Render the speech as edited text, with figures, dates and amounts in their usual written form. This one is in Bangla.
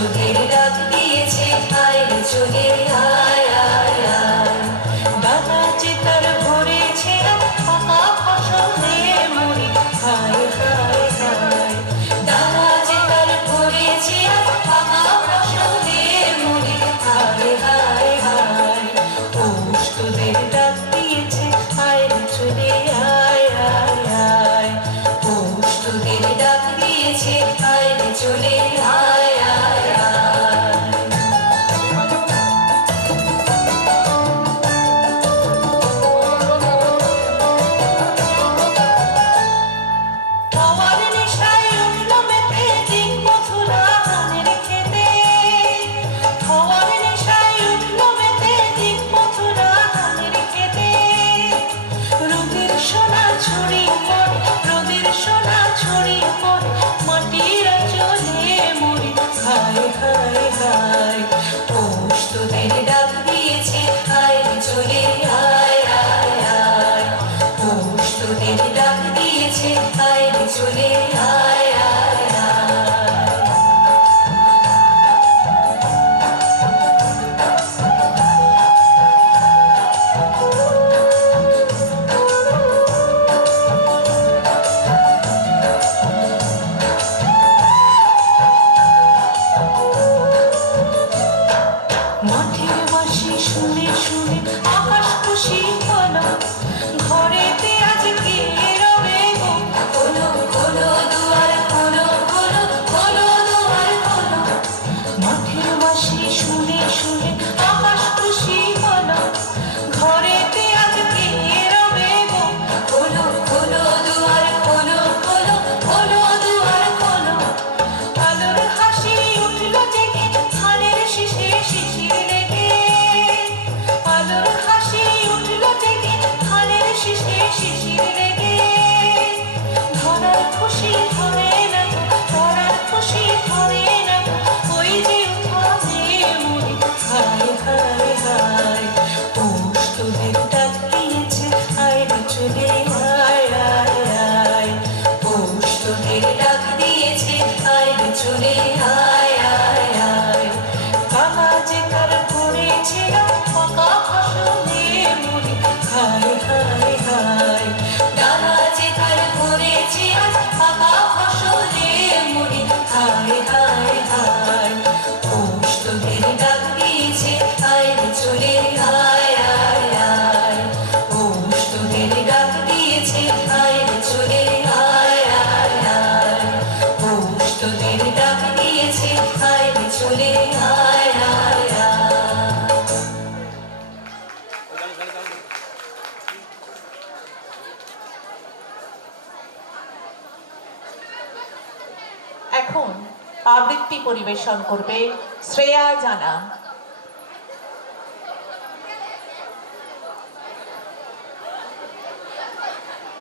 তোদের ডাক দিয়েছে আয় রে চলে আয় আয় আয়। ডানা যে তার ভরেছে ফাঁকা ফসলে মরি হায় হায় হায়। ডানা যে তার ভরেছে ফাঁকা ফসলে মরি হায় হায় হায়। পৌষ তোদের ডাক দিয়েছে আয় রে চলে আয় আয় আয়। পৌষ তোদের ডাক দিয়েছে আয় রে চলে আয় আয় আয়। খাওয়ার নেশায় উঠল মেতে দিক মথুরা ধানের খেতে। খাওয়ার নেশায় উঠল মেতে দিক মথুরা ধানের খেতে। রোদের সোনা ছড়িয়ে পড়ে রোদের সোনা ছড়িয়ে পড়ে মাটির আঁচলে মরি হায় হায় হায়। পৌষ তোদের ডাক দিয়েছে আয় রে চলে আয় আয় আয়। পৌষ তোদের ডাক দিয়েছে আয় রে চলে আয় আয় আয়। মাঠের বাঁশি শুনে শুনে আকাশ খুশি হলো। ঘরেতে আজ কে রবে গো খোলো খোলো দুয়ার খোলো খোলো খোলো দুয়ার খোলো। মাঠের বাঁশি শুনে শুনে আকাশ খুশি হলো। ঘরেতে আজ কে রবে গো খোলো খোলো দুয়ার খোলো খোলো খোলো দুয়ার খোলো। আলোর হাসি উঠল জেগে ধানের শীষে শিশির লেগে। আলোর হাসি উঠল জেগে ধানের শীষে শিশির লেগে। ধরার খুশি ধরে না গো ধরার খুশি ধরে না গো ওই যে উঠানে মরি হায় হায় হায়। পৌষ তোদের ডাক দিয়েছে আয় রে চলে আয় আয় আয়। পৌষ তোদের ডাক দিয়েছে আয় রে চলে আয় আয় আয়। কাকা যে তার ভরেছে ফাঁকা ফসলে মরি হায় হায় হায়। ডানা যে তার ভরেছে ফাঁকা ফসলে মরি হায় হায় হায়। পৌষ তোদের ডাক দিয়েছে আয় রে চলে আয় আয় আয়। পৌষ তোদের ডাক দিয়েছে আয় রে চলে আয় আয় আয়। পৌষ তোদের ডাক দিয়েছে আয় রে চলে আয় আয় আয়। এখন আবৃত্তি পরিবেশন করবে শ্রেয়া জানা।